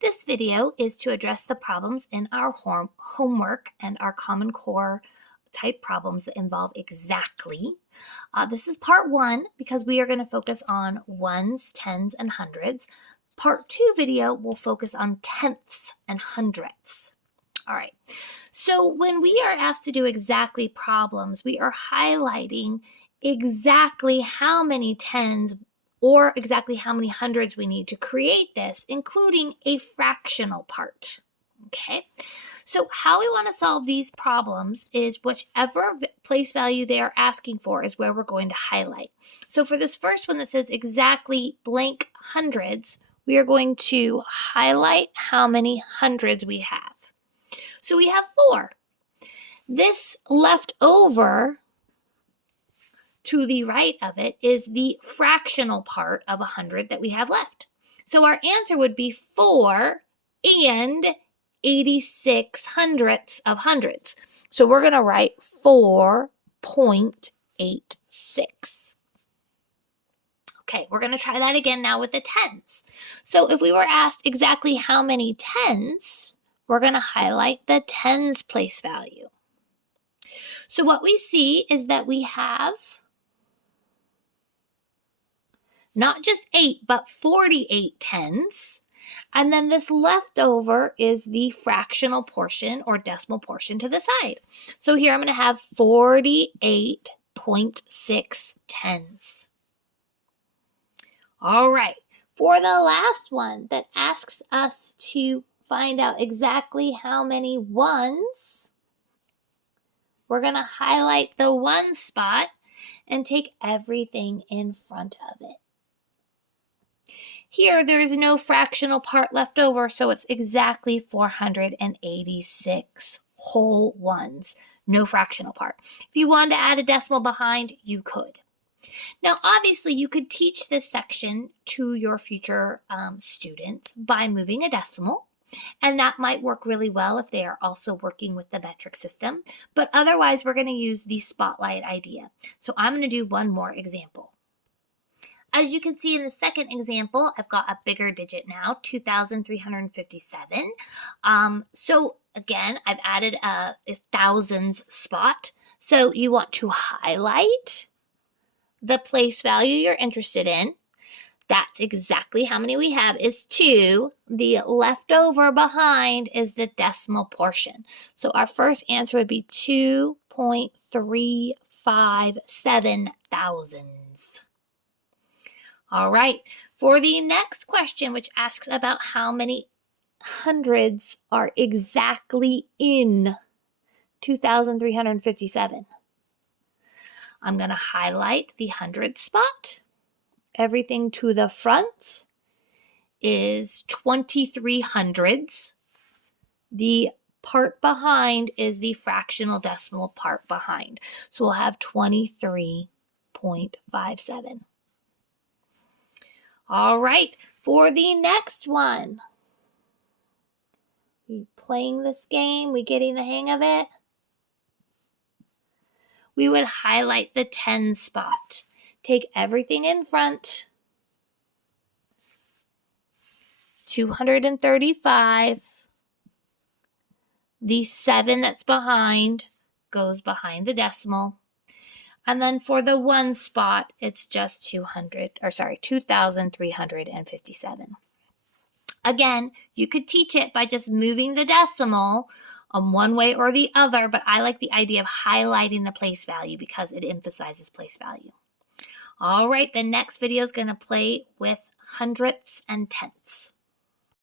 This video is to address the problems in our homework and our Common Core type problems that involve exactly. This is part 1 because we are going to focus on ones, tens, and hundreds. Part 2 video will focus on tenths and hundredths. All right, so when we are asked to do exactly problems, we are highlighting exactly how many tens or exactly how many hundreds we need to create this, including a fractional part. Okay, so how we want to solve these problems is whichever place value they are asking for is where we're going to highlight. So for this first one that says exactly blank hundreds, we are going to highlight how many hundreds we have. So we have 4. This left over to the right of it is the fractional part of 100 that we have left. So our answer would be 4 and 86 hundredths of hundreds. So we're going to write 4.86. Okay, we're going to try that again now with the tens. So if we were asked exactly how many tens, we're going to highlight the tens place value. So what we see is that we have not just 8, but 48 tens. And then this leftover is the fractional portion or decimal portion to the side. So here I'm going to have 48.6 tens. All right, for the last one that asks us to find out exactly how many ones, we're going to highlight the one spot and take everything in front of it. Here, there is no fractional part left over, so it's exactly 486 whole ones, no fractional part. If you wanted to add a decimal behind, you could. Now, obviously, you could teach this section to your future students by moving a decimal, and that might work really well if they are also working with the metric system. But otherwise, we're going to use the spotlight idea. So I'm going to do one more example. As you can see in the second example, I've got a bigger digit now, 2,357. So again, I've added a thousands spot. So you want to highlight the place value you're interested in. That's exactly how many we have is 2. The leftover behind is the decimal portion. So our first answer would be 2.357 thousands. All right, for the next question, which asks about how many hundreds are exactly in 2,357. I'm going to highlight the hundred spot. Everything to the front is 23 hundreds. The part behind is the fractional decimal part behind. So we'll have 23.57. All right, for the next one, we playing this game, we getting the hang of it? We would highlight the 10 spot. Take everything in front, 235. The 7 that's behind goes behind the decimal. And then for the 1 spot, it's just 2,357. Again, you could teach it by just moving the decimal one way or the other, but I like the idea of highlighting the place value because it emphasizes place value. All right, the next video is going to play with hundredths and tenths.